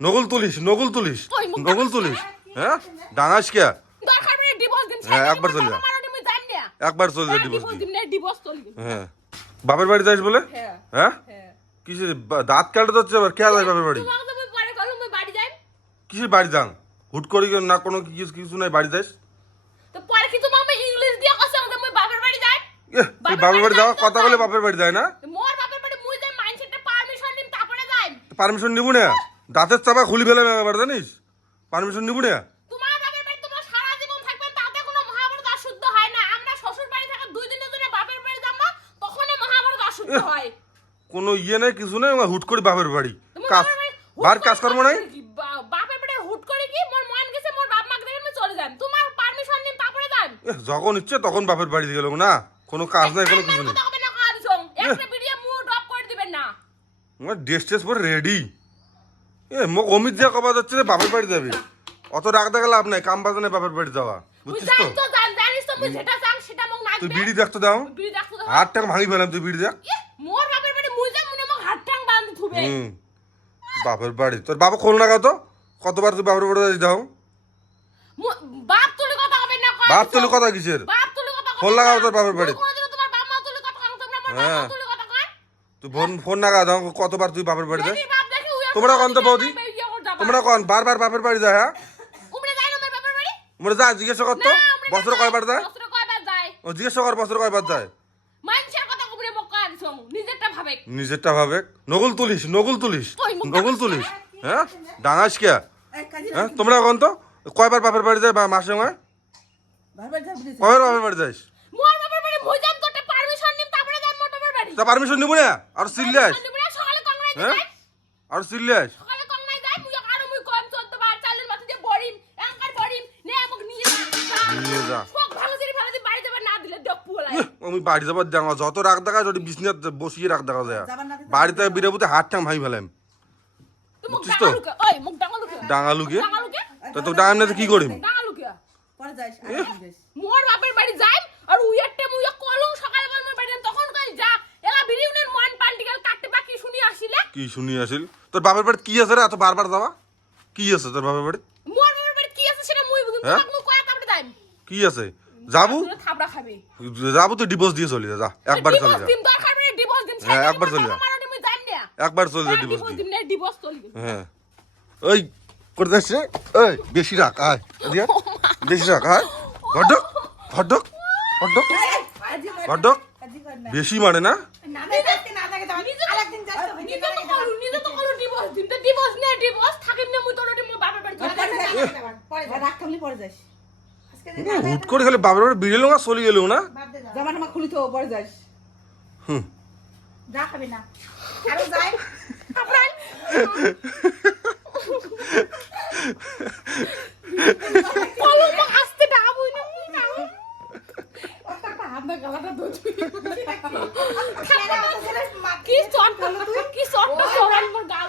নকল তুলিস নকল তুলিস ডাঙাস তুলিস হ্যাঁ? ডাঙাস কে? দিন হ্যাঁ, একবার চলে একবার চলে যা ডিভোর্স হ্যাঁ। বাপের বাড়ি যাইস বলে? হ্যাঁ। হ্যাঁ? হ্যাঁ। কিসের বা- দাঁত কাটতে হচ্ছে আবার কে যায় বাপের বাড়ি? কিসের বাড়ি যান? হুট করে না কোনো কিছু কিছু নাই বাড়ি যাইস? বাপের বাড়ি যাওয়া কথা বলে বাপের বাড়ি যায় না? পারমিশন নিবু না? দাঁতের চাপা খুলি ফেলে এবার জানিস? পারমিশন নিবু না। কোনো ইয়ে নাই কিছু নাই আমার হুট করে বাপের বাড়ি। কাজ বার কাজ কর্ম নাই? বাপের বাড়ি হুট করে কি? মোর মন গেছে মোর বাপ মাকে দেখে চলে যাই তোমার পারমিশন নিম তারপরে যাই যখন ইচ্ছে তখন বাপের বাড়ি গেল না। কোনো কাজ নাই কোনো কিছু নেই। একটা ভিডিও মুড ড্রপ করে দিবেন না। আমার ড্রেস টেস পরে রেডি এ মোক অমিত যা কবা যাচ্ছে রে বাপের বাড়ি যাবি। অত রাগ দেখা লাভ নাই কাম বাজে নাই বাপের বাড়ি যাওয়া। বুঝছিস তো? তো তো তুই বিড়ি দেখতে দাও। হাত টাকা ভাঙি ফেলাম তুই বিড়ি দেখ। মোর বাপের বাড়ি মুই যাই মনে মোক হাত ঠাং বাঁধি থুবে হুম। বাপের বাড়ি। তোর বাবা খোল না কত কতবার তুই বাপের বাড়ি যাই দাও বাপ তুলি কথা হবে না বাপ দিছো। কথা কিসের? বাপ তুলি কথা লাগাও তোর বাপের বাড়ি। তোমার বাপ মা তুলি কথা কও তোমরা হ্যাঁ। মা তুলি কথা কয়? তুই ফোন ফোন না দাও কতবার তুই বাপের বাড়ি যাস? তোমরা কোন তো বৌদি? তোমরা কন? বারবার বাপের বাড়ি যায় হ্যাঁ? উমরে যায় না মোর যা জিজ্ঞাসা কর তো। বছরে। কয়বার যায়? বছরে কয়বার যায়? ও জিজ্ঞাসা কর বছরে কয়বার যায়? কয় নিজেরটা ভাবে। নিজেরটা ভাবে। নকল তুলিস নকল তুলিস ডাঙাস তুলিস? হ্যাঁ? ডাঙাস কে? হ্যাঁ? তোমরা কোন তো? কয়বার বাপের বাড়ি যায় বা মাসে মায় কয়বার বাপের বাড়ি যাইস? পারমিশন নিম তারপরে যাম মোর বাপের বাড়ি। তা পারমিশন নিবো না? আর কংগ্রেস হ্যাঁ? যাই। আর পুলাই আমি বাড়ি যাবার দেখা যত রাগ দেখা যদি বিছনাত বসিয়ে রাগ দেখা যায়। বাড়িতে বিরাবুতে হাত ঠাং ভাই ফেলাম বুঝছিস তো? ডাঙালুকে ডাঙালুকে। তা তো ডাঙাম না তো কি করিম ডাঙালুকে পরে যাইস আরেকদিন যাইস। মোর বাপের বাড়ি যাই আর উইয়ারটে মুইয়া কলং সকালে বল মোর বাড়ি যাই, তখন কই যা এলা বিরিউনের মন পাল্টিকাল কাটতে বাকি শুনি আসিলে কি শুনি আসিল তোর বাপের বাড়ি কি আছে রে এত বারবার যাওয়া কি আছে তোর বাপের বাড়ি মোর বাপের বাড়ি কি আছে সেটা মুই বুঝুম হ্যাঁ? তোমাক মুই কয়া তারপরে যাই কি আছে যাব থাবড়া খাবি যাব তো ডিভোর্স দিয়ে চলে যা যা একবার চলে ডিভোর্স যা দিম দরকার পড়ে ডিভোর্স দিম হ্যাঁ, একবার চলে যা। না একবার চলে যা হ্যাঁ, ডিভোর্স ডিভোর্স দিয়ে দিম না ডিভোর্স চলবে হ্যাঁ ওই করে যাচ্ছে ওই বেশি রাখ আয় আয়। বেশি রাখ আয় ঘটক ঘটক ঘটক ঘটক না। বেশি মানে না না থাকে, না থাকে তো আরেকদিন যাইস তো, নিজে তো করু নিজে তো করু ডিভোর্স দিম। তো ডিভোর্স নে ডিভোর্স থাকিম না মুই তোর মুই বাপের বাড়ি চলে পরে যাই পরে না হুট করে খালি বাবার বাড়ি বিড়ে লোক চলে গেলেও না? জামা টামা খুলি তো পরে যাইস হুম। যা খাবি না। আরও যাই মা আসতে ডাবুই না মুই না আমরা গলাটা দোজ কি? শর্ট কি শর্ট গাল গাল